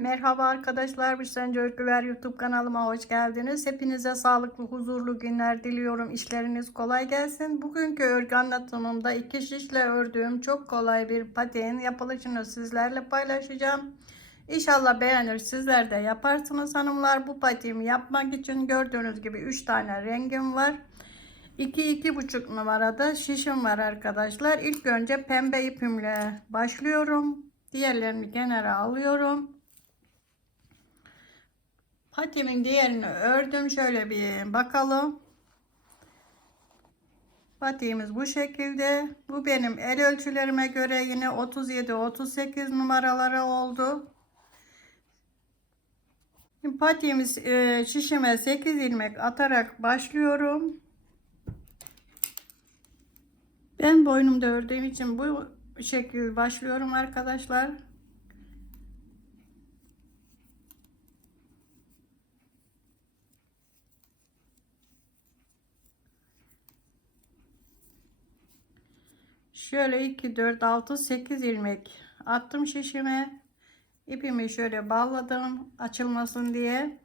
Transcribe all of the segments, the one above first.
Merhaba arkadaşlar, Büşsence Öyküler YouTube kanalıma hoş geldiniz. Hepinize sağlıklı, huzurlu günler diliyorum. İşleriniz kolay gelsin. Bugünkü örgü anlatımımda iki şişle ördüğüm çok kolay bir pateğin yapılışını sizlerle paylaşacağım. İnşallah beğenir, sizler de yaparsınız hanımlar. Bu patiğimi yapmak için gördüğünüz gibi 3 tane rengim var. 2-2,5 numarada şişim var arkadaşlar. İlk önce pembe ipimle başlıyorum. Diğerlerini kenara alıyorum. Patimin diğerini ördüm. Şöyle bir bakalım. Patiğimiz bu şekilde. Bu benim el ölçülerime göre yine 37-38 numaraları oldu. Şimdi patiğimiz e, şişime 8 ilmek atarak başlıyorum. Ben boynumda ördüğüm için bu şekil başlıyorum arkadaşlar. Şöyle 2 4 6 8 ilmek attım şişime. İpimi şöyle bağladım açılmasın diye.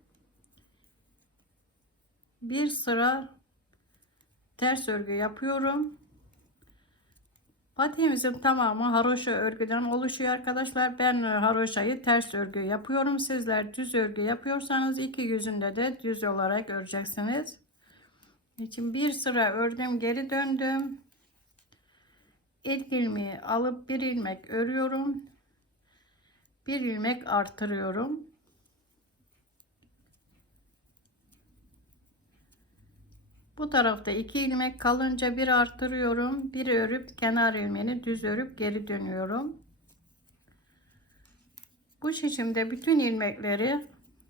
Bir sıra ters örgü yapıyorum. Patiğimizin tamamı haroşa örgüden oluşuyor arkadaşlar. Ben haroşayı ters örgü yapıyorum. Sizler düz örgü yapıyorsanız iki yüzünde de düz olarak öreceksiniz. için bir sıra ördüm geri döndüm. İlk ilmeği alıp bir ilmek örüyorum. Bir ilmek artırıyorum. Bu tarafta iki ilmek kalınca bir artırıyorum. Bir örüp kenar ilmeğini düz örüp geri dönüyorum. Bu şişimde bütün ilmekleri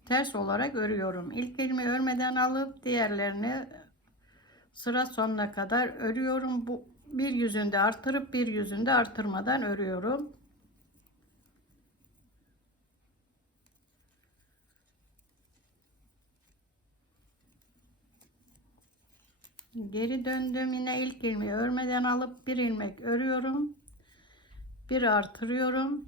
ters olarak örüyorum. İlk ilmeği örmeden alıp diğerlerini sıra sonuna kadar örüyorum. Bu bir yüzünde artırıp bir yüzünde artırmadan örüyorum. Geri döndüm yine ilk ilmeği örmeden alıp bir ilmek örüyorum. Bir artırıyorum.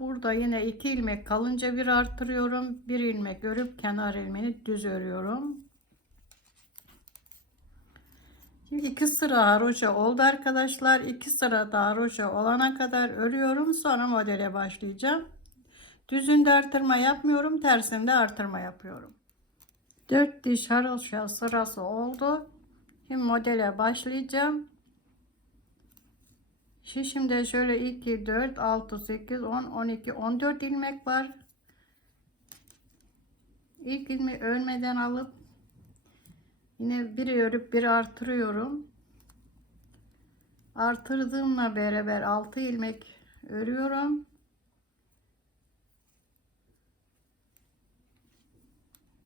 Burada yine iki ilmek kalınca bir artırıyorum. Bir ilmek örüp kenar ilmeğini düz örüyorum. Şimdi iki sıra haroşa oldu arkadaşlar. İki sıra da haroşa olana kadar örüyorum. Sonra modele başlayacağım. Düzünde artırma yapmıyorum. Tersinde artırma yapıyorum. 4 diş haroşa sırası oldu. Şimdi modele başlayacağım. Şişimde şöyle 2, 4, 6, 8, 10, 12, 14 ilmek var. İlk ilmeği örmeden alıp yine biri örüp bir artırıyorum. Artırdığımla beraber 6 ilmek örüyorum.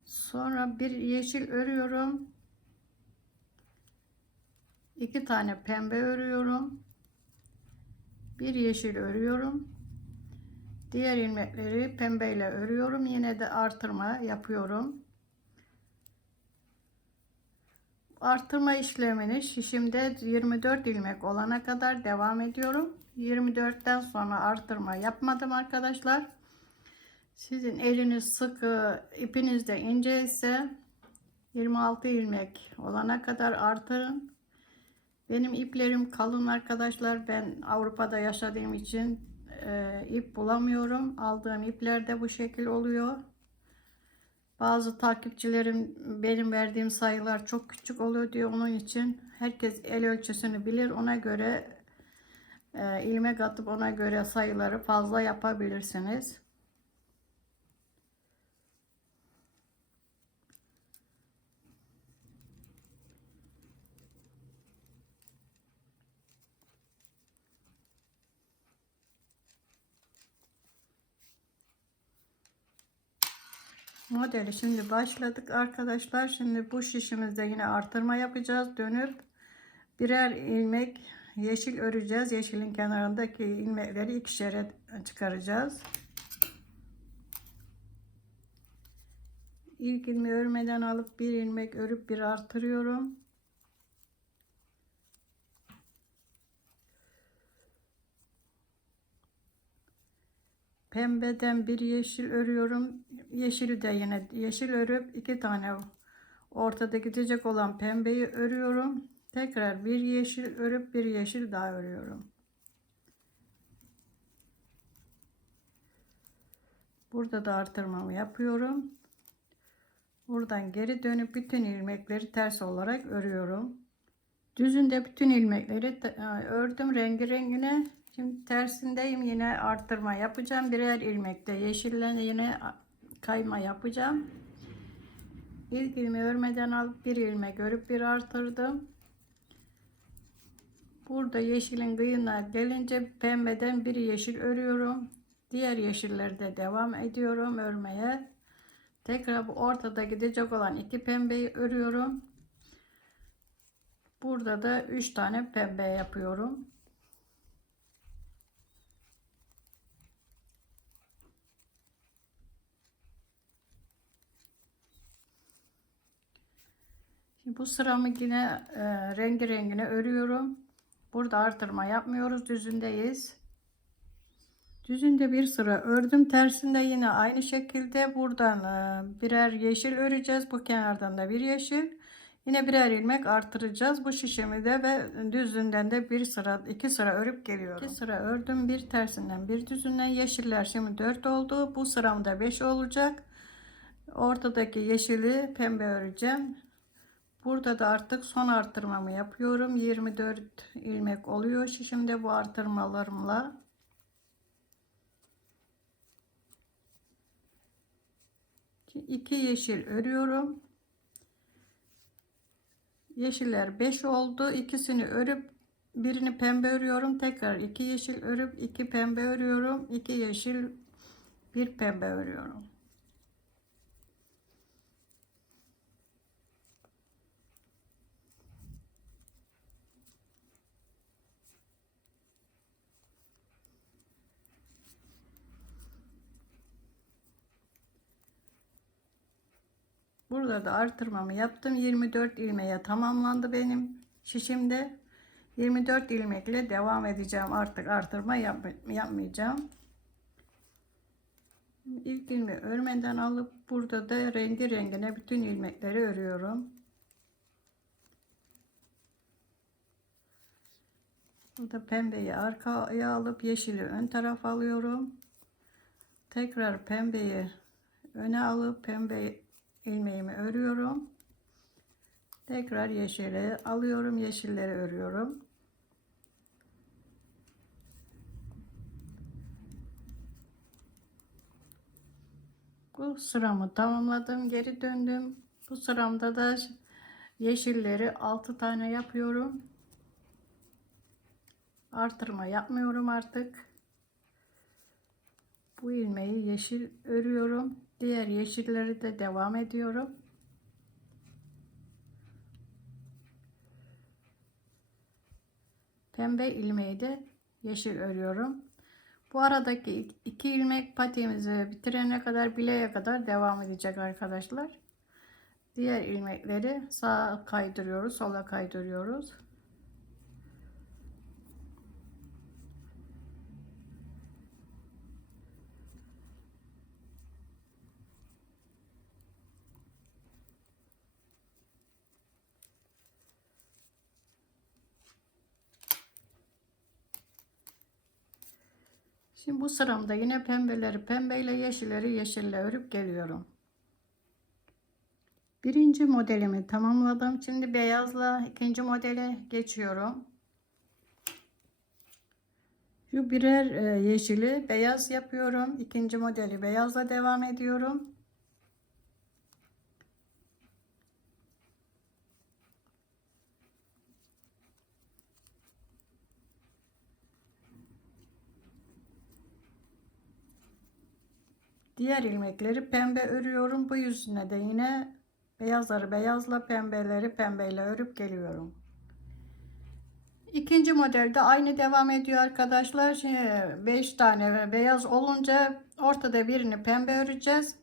Sonra bir yeşil örüyorum. iki tane pembe örüyorum bir yeşil örüyorum. Diğer ilmekleri pembeyle örüyorum. Yine de artırma yapıyorum. Artırma işlemini şişimde 24 ilmek olana kadar devam ediyorum. 24'ten sonra artırma yapmadım arkadaşlar. Sizin eliniz sıkı ipiniz de ince ise 26 ilmek olana kadar artırın benim iplerim kalın arkadaşlar. Ben Avrupa'da yaşadığım için e, ip bulamıyorum. Aldığım ipler de bu şekil oluyor. Bazı takipçilerim benim verdiğim sayılar çok küçük oluyor diyor. Onun için herkes el ölçüsünü bilir. Ona göre e, ilmek atıp ona göre sayıları fazla yapabilirsiniz. Modeli. Şimdi başladık arkadaşlar. Şimdi bu şişimizde yine artırma yapacağız. Dönüp birer ilmek yeşil öreceğiz. Yeşilin kenarındaki ilmekleri ikişer çıkaracağız. İlk ilmeği örmeden alıp bir ilmek örüp bir artırıyorum pembeden bir yeşil örüyorum. Yeşili de yine yeşil örüp iki tane ortada gidecek olan pembeyi örüyorum. Tekrar bir yeşil örüp bir yeşil daha örüyorum. Burada da artırmamı yapıyorum. Buradan geri dönüp bütün ilmekleri ters olarak örüyorum. Düzünde bütün ilmekleri e, ördüm rengi rengine. Şimdi tersindeyim yine arttırma yapacağım. Birer ilmekte yeşille yine kayma yapacağım. İlk ilmeği örmeden alıp bir ilmek örüp bir artırdım. Burada yeşilin kıyına gelince pembeden bir yeşil örüyorum. Diğer yeşillerde devam ediyorum örmeye. Tekrar bu ortada gidecek olan iki pembeyi örüyorum. Burada da 3 tane pembe yapıyorum. Bu sıramı yine e, rengi rengine örüyorum. Burada artırma yapmıyoruz. Düzündeyiz. Düzünde bir sıra ördüm. Tersinde yine aynı şekilde buradan e, birer yeşil öreceğiz. Bu kenardan da bir yeşil. Yine birer ilmek artıracağız. Bu şişimi de ve düzünden de bir sıra iki sıra örüp geliyorum. İki sıra ördüm. Bir tersinden bir düzünden yeşiller şimdi 4 oldu. Bu sıramda 5 olacak. Ortadaki yeşili pembe öreceğim. Burada da artık son artırmamı yapıyorum. 24 ilmek oluyor şişimde bu artırmalarımla. iki yeşil örüyorum. Yeşiller 5 oldu. İkisini örüp birini pembe örüyorum. Tekrar iki yeşil örüp iki pembe örüyorum. iki yeşil bir pembe örüyorum. Burada da artırmamı yaptım. 24 ilmeğe tamamlandı benim şişimde. 24 ilmekle devam edeceğim. Artık artırma yap yapmayacağım. İlk ilmeği örmeden alıp burada da rengi rengine bütün ilmekleri örüyorum. Burada pembeyi arkaya alıp yeşili ön tarafa alıyorum. Tekrar pembeyi öne alıp pembe ilmeğimi örüyorum. Tekrar yeşili alıyorum. Yeşilleri örüyorum. Bu sıramı tamamladım. Geri döndüm. Bu sıramda da yeşilleri 6 tane yapıyorum. Artırma yapmıyorum artık. Bu ilmeği yeşil örüyorum. Diğer yeşilleri de devam ediyorum. Pembe ilmeği de yeşil örüyorum. Bu aradaki iki ilmek patiğimizi bitirene kadar bileğe kadar devam edecek arkadaşlar. Diğer ilmekleri sağa kaydırıyoruz, sola kaydırıyoruz. Şimdi bu sıramda yine pembeleri pembeyle yeşilleri yeşille örüp geliyorum. Birinci modelimi tamamladım. Şimdi beyazla ikinci modele geçiyorum. Şu birer e, yeşili beyaz yapıyorum. İkinci modeli beyazla devam ediyorum. Diğer ilmekleri pembe örüyorum. Bu yüzüne de yine beyazları beyazla pembeleri pembeyle örüp geliyorum. İkinci modelde aynı devam ediyor arkadaşlar. 5 tane beyaz olunca ortada birini pembe öreceğiz.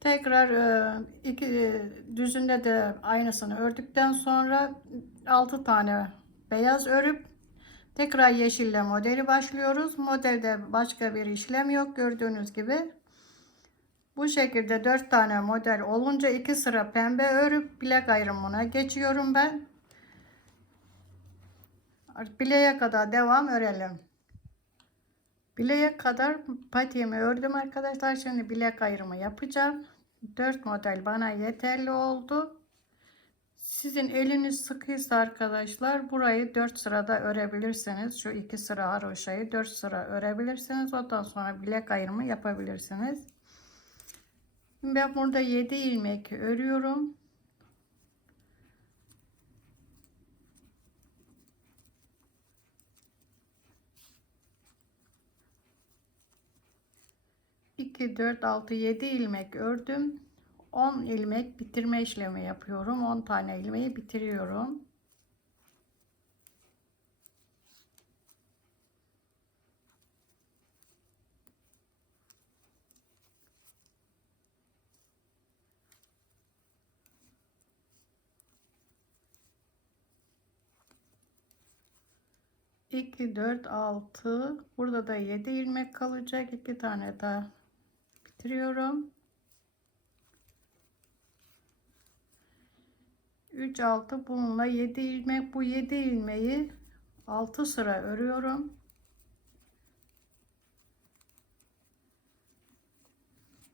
Tekrar e, iki düzünde de aynısını ördükten sonra 6 tane beyaz örüp Tekrar yeşille modeli başlıyoruz. Modelde başka bir işlem yok gördüğünüz gibi. Bu şekilde 4 tane model olunca 2 sıra pembe örüp bilek ayrımına geçiyorum ben. Bileğe kadar devam örelim. Bileğe kadar patiğimi ördüm arkadaşlar. Şimdi bilek ayrımı yapacağım. 4 model bana yeterli oldu. Sizin eliniz sıkıysa arkadaşlar burayı 4 sırada örebilirsiniz. Şu iki sıra haroşayı 4 sıra örebilirsiniz. Ondan sonra bilek ayrımı yapabilirsiniz. Ben burada 7 ilmek örüyorum. İki, dört, altı, yedi ilmek ördüm. 10 ilmek bitirme işlemi yapıyorum. 10 tane ilmeği bitiriyorum. İki, dört, altı. Burada da yedi ilmek kalacak. iki tane daha bitiriyorum. 3 6 bununla 7 ilmek bu 7 ilmeği 6 sıra örüyorum.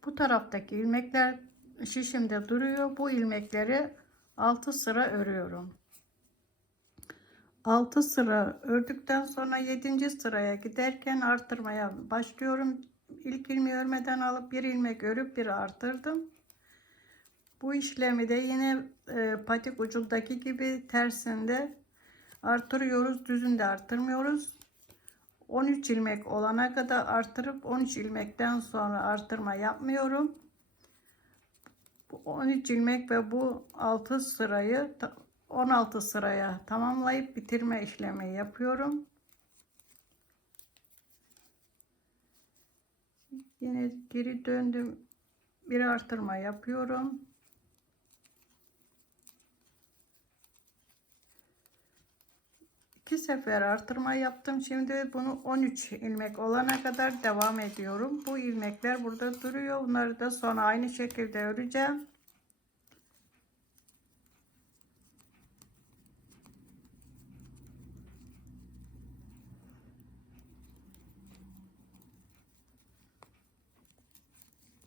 Bu taraftaki ilmekler şişimde duruyor. Bu ilmekleri 6 sıra örüyorum. 6 sıra ördükten sonra 7. sıraya giderken artırmaya başlıyorum. İlk ilmeği örmeden alıp bir ilmek örüp bir artırdım. Bu işlemi de yine e, patik ucundaki gibi tersinde artırıyoruz. Düzünde artırmıyoruz. 13 ilmek olana kadar artırıp 13 ilmekten sonra artırma yapmıyorum. Bu 13 ilmek ve bu 6 sırayı 16 sıraya tamamlayıp bitirme işlemi yapıyorum. Yine geri döndüm. Bir artırma yapıyorum. iki sefer artırma yaptım. Şimdi bunu 13 ilmek olana kadar devam ediyorum. Bu ilmekler burada duruyor. Bunları da sonra aynı şekilde öreceğim.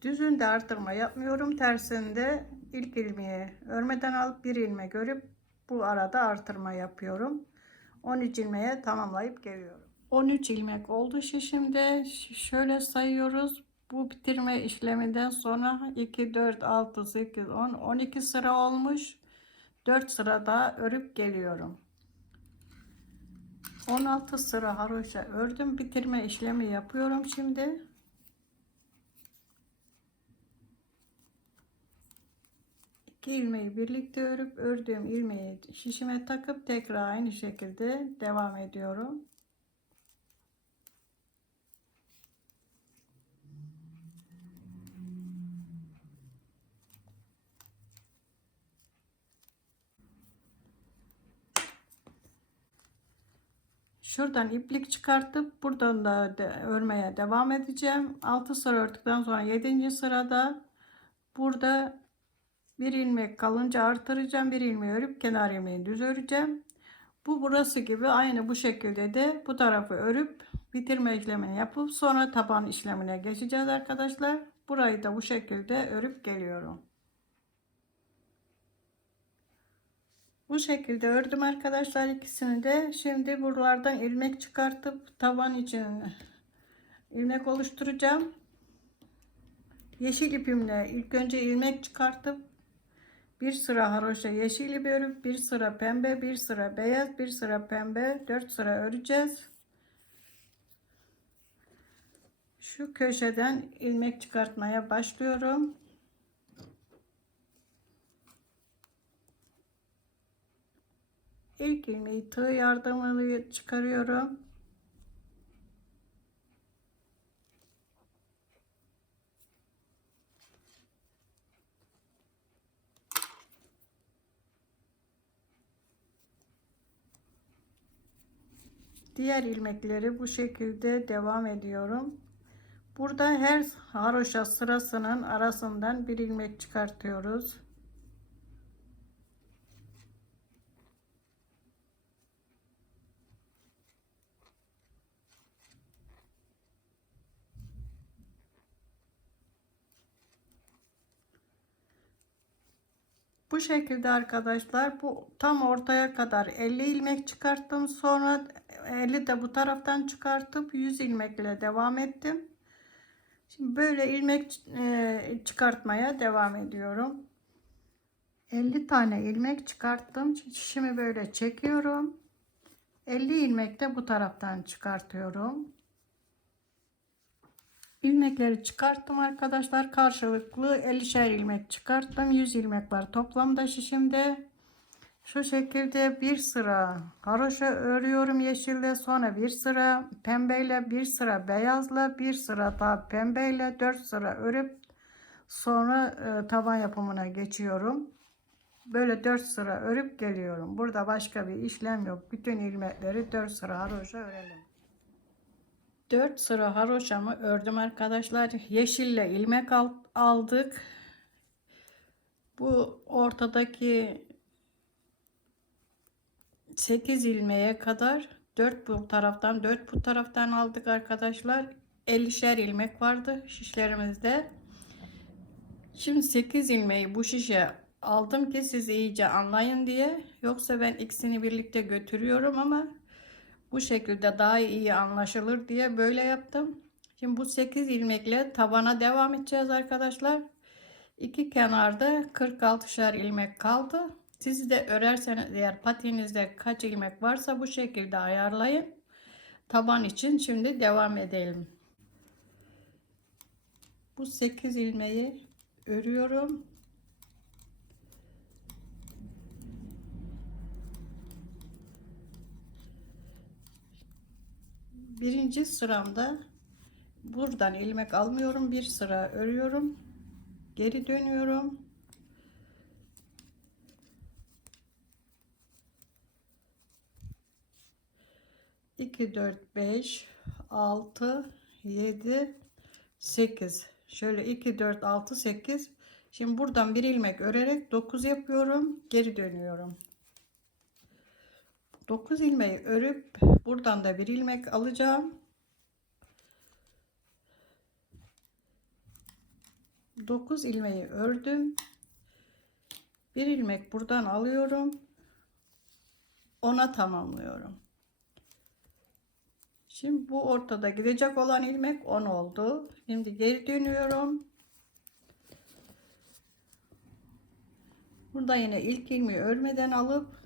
Düzünde artırma yapmıyorum. Tersinde ilk ilmeği örmeden alıp bir ilmek örüp bu arada artırma yapıyorum. 13 ilmeğe tamamlayıp geliyorum. 13 ilmek oldu şişimde. Şöyle sayıyoruz. Bu bitirme işleminden sonra 2, 4, 6, 8, 10, 12 sıra olmuş. 4 sıra daha örüp geliyorum. 16 sıra haroşa ördüm. Bitirme işlemi yapıyorum şimdi. İki ilmeği birlikte örüp ördüğüm ilmeği şişime takıp tekrar aynı şekilde devam ediyorum. Şuradan iplik çıkartıp buradan da de, örmeye devam edeceğim. 6 sıra ördükten sonra 7. sırada burada bir ilmek kalınca artıracağım bir ilmeği örüp kenar ilmeği düz öreceğim. Bu burası gibi aynı bu şekilde de bu tarafı örüp bitirme işlemini yapıp sonra taban işlemine geçeceğiz arkadaşlar. Burayı da bu şekilde örüp geliyorum. Bu şekilde ördüm arkadaşlar ikisini de. Şimdi buralardan ilmek çıkartıp taban için ilmek oluşturacağım. Yeşil ipimle ilk önce ilmek çıkartıp bir sıra haroşa yeşili bir örüp bir sıra pembe bir sıra beyaz bir sıra pembe dört sıra öreceğiz. Şu köşeden ilmek çıkartmaya başlıyorum. İlk ilmeği tığ yardımıyla çıkarıyorum Diğer ilmekleri bu şekilde devam ediyorum. Burada her haroşa sırasının arasından bir ilmek çıkartıyoruz. Bu şekilde arkadaşlar bu tam ortaya kadar 50 ilmek çıkarttım. Sonra 50 de bu taraftan çıkartıp 100 ilmekle devam ettim. Şimdi böyle ilmek e, çıkartmaya devam ediyorum. 50 tane ilmek çıkarttım. Şişimi böyle çekiyorum. 50 ilmek de bu taraftan çıkartıyorum. İlmekleri çıkarttım arkadaşlar. Karşılıklı 50'şer ilmek çıkarttım. 100 ilmek var toplamda şişimde. Şu şekilde bir sıra haroşa örüyorum yeşille sonra bir sıra pembeyle bir sıra beyazla bir sıra daha pembeyle 4 sıra örüp sonra e, taban yapımına geçiyorum. Böyle 4 sıra örüp geliyorum. Burada başka bir işlem yok. Bütün ilmekleri 4 sıra haroşa örelim. 4 sıra haroşamı ördüm arkadaşlar. Yeşille ilmek aldık. Bu ortadaki 8 ilmeğe kadar 4 bu taraftan 4 bu taraftan aldık arkadaşlar. 50'şer ilmek vardı şişlerimizde. Şimdi 8 ilmeği bu şişe aldım ki siz iyice anlayın diye. Yoksa ben ikisini birlikte götürüyorum ama bu şekilde daha iyi anlaşılır diye böyle yaptım. Şimdi bu 8 ilmekle tabana devam edeceğiz arkadaşlar. İki kenarda 46'şer ilmek kaldı. Siz de örerseniz eğer patinizde kaç ilmek varsa bu şekilde ayarlayın. Taban için şimdi devam edelim. Bu 8 ilmeği örüyorum. Birinci sıramda buradan ilmek almıyorum bir sıra örüyorum geri dönüyorum. İki dört beş altı yedi sekiz. Şöyle iki dört altı sekiz. Şimdi buradan bir ilmek örerek 9 yapıyorum geri dönüyorum. 9 ilmeği örüp buradan da bir ilmek alacağım. 9 ilmeği ördüm. Bir ilmek buradan alıyorum. Ona tamamlıyorum. Şimdi bu ortada gidecek olan ilmek 10 oldu. Şimdi geri dönüyorum. Burada yine ilk ilmeği örmeden alıp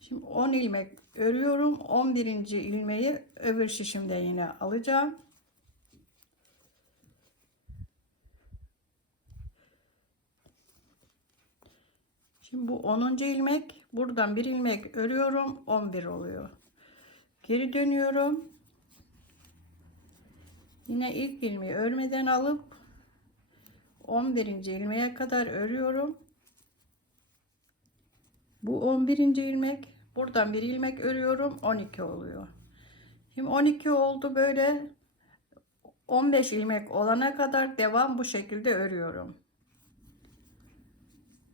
Şimdi 10 ilmek örüyorum. 11. ilmeği öbür şişimde yine alacağım. Şimdi bu 10. ilmek buradan bir ilmek örüyorum 11 oluyor. Geri dönüyorum. Yine ilk ilmeği örmeden alıp 11. ilmeğe kadar örüyorum. Bu 11. ilmek Buradan bir ilmek örüyorum 12 oluyor. Şimdi 12 oldu böyle 15 ilmek olana kadar devam bu şekilde örüyorum.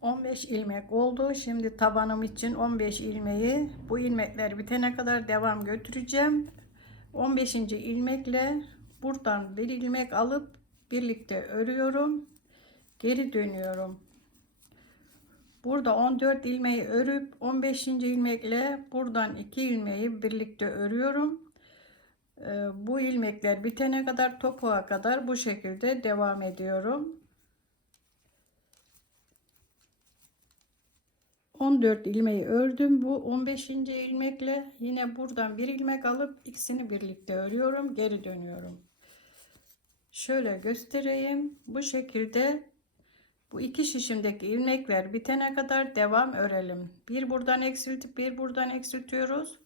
15 ilmek oldu. Şimdi tabanım için 15 ilmeği bu ilmekler bitene kadar devam götüreceğim. 15. ilmekle buradan bir ilmek alıp birlikte örüyorum. Geri dönüyorum. Burada 14 ilmeği örüp 15. ilmekle buradan 2 ilmeği birlikte örüyorum. Ee, bu ilmekler bitene kadar topuğa kadar bu şekilde devam ediyorum. 14 ilmeği ördüm. Bu 15. ilmekle yine buradan bir ilmek alıp ikisini birlikte örüyorum. Geri dönüyorum. Şöyle göstereyim. Bu şekilde bu iki şişimdeki ilmekler bitene kadar devam örelim. Bir buradan eksiltip bir buradan eksiltiyoruz.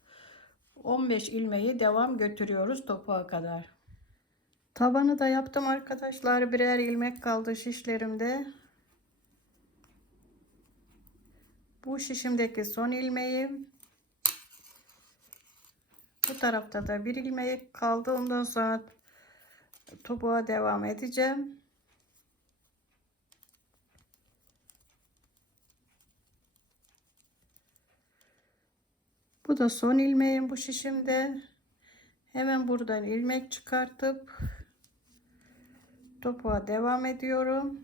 15 ilmeği devam götürüyoruz topuğa kadar. Tabanı da yaptım arkadaşlar. Birer ilmek kaldı şişlerimde. Bu şişimdeki son ilmeği Bu tarafta da bir ilmek kaldı. Ondan sonra topuğa devam edeceğim. Bu da son ilmeğim bu şişimde. Hemen buradan ilmek çıkartıp topuğa devam ediyorum.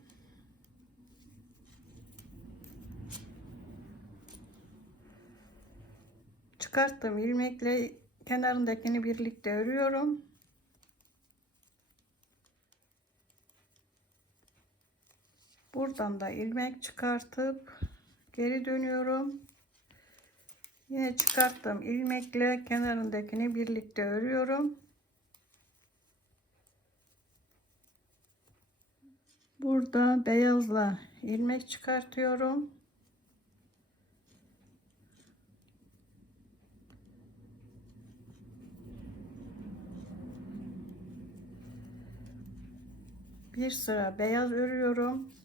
Çıkarttığım ilmekle kenarındakini birlikte örüyorum. Buradan da ilmek çıkartıp geri dönüyorum. Yine çıkarttığım ilmekle kenarındakini birlikte örüyorum. Burada beyazla ilmek çıkartıyorum. Bir sıra beyaz örüyorum.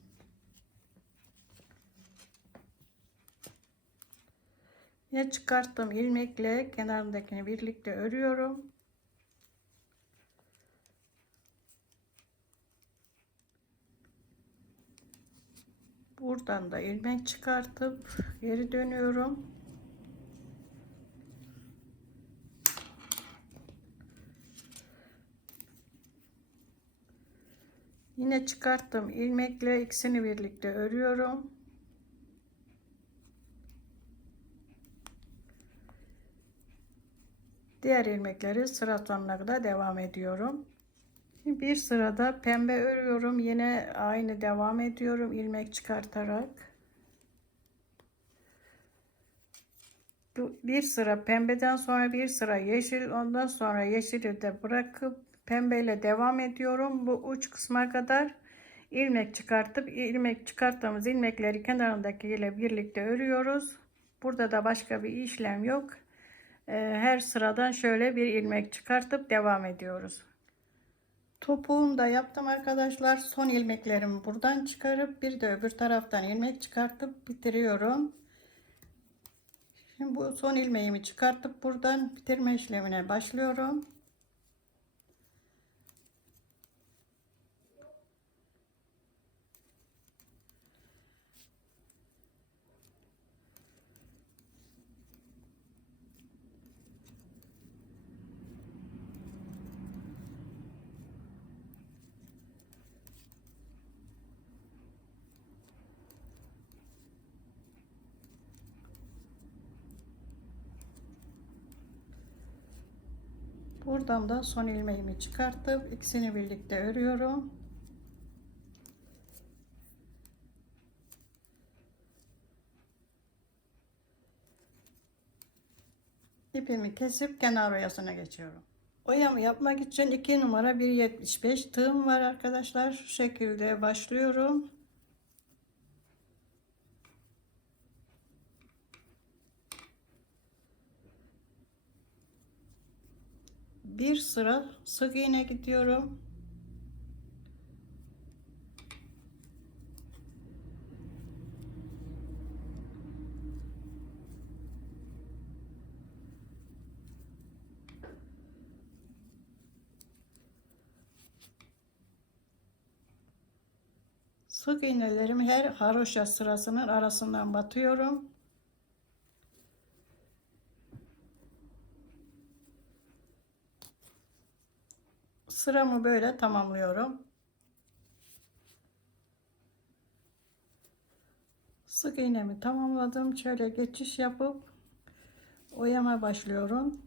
Yine çıkarttığım ilmekle kenarındakini birlikte örüyorum. Buradan da ilmek çıkartıp geri dönüyorum. Yine çıkarttım ilmekle ikisini birlikte örüyorum. Diğer ilmekleri sıra devam ediyorum. Bir sırada pembe örüyorum. Yine aynı devam ediyorum ilmek çıkartarak. Bir sıra pembeden sonra bir sıra yeşil ondan sonra yeşili de bırakıp pembeyle devam ediyorum. Bu uç kısma kadar ilmek çıkartıp ilmek çıkarttığımız ilmekleri kenarındaki ile birlikte örüyoruz. Burada da başka bir işlem yok. Ee, her sıradan şöyle bir ilmek çıkartıp devam ediyoruz. Topuğumu da yaptım arkadaşlar. Son ilmeklerimi buradan çıkarıp bir de öbür taraftan ilmek çıkartıp bitiriyorum. Şimdi bu son ilmeğimi çıkartıp buradan bitirme işlemine başlıyorum. Buradan da son ilmeğimi çıkartıp ikisini birlikte örüyorum. İpimi kesip kenar oyasına geçiyorum. Oyamı yapmak için 2 numara 1.75 tığım var arkadaşlar. Şu şekilde başlıyorum. Bir sıra sık iğne gidiyorum. Sık iğnelerimi her haroşa sırasının arasından batıyorum. Sıramı böyle tamamlıyorum. Sık iğnemi tamamladım. Şöyle geçiş yapıp oyama başlıyorum.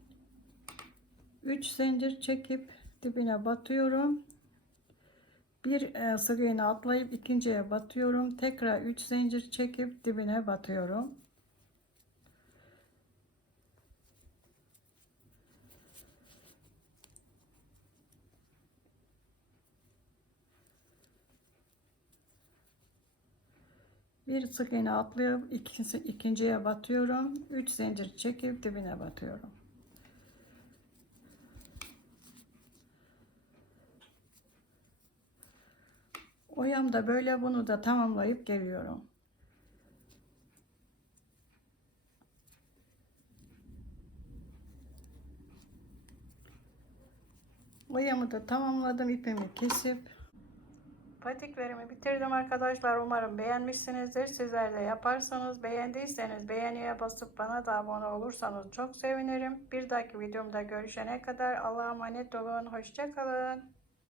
3 zincir çekip dibine batıyorum. Bir e, sık iğne atlayıp ikinciye batıyorum. Tekrar 3 zincir çekip dibine batıyorum. Bir sık iğne atlıyorum ikincisi, ikinciye batıyorum 3 zincir çekip dibine batıyorum oyam da böyle bunu da tamamlayıp geliyorum Boyamı da tamamladım ipimi kesip. Patiklerimi bitirdim arkadaşlar. Umarım beğenmişsinizdir. Sizler de yaparsanız beğendiyseniz beğeniye basıp bana da abone olursanız çok sevinirim. Bir dahaki videomda görüşene kadar Allah'a emanet olun. Hoşçakalın.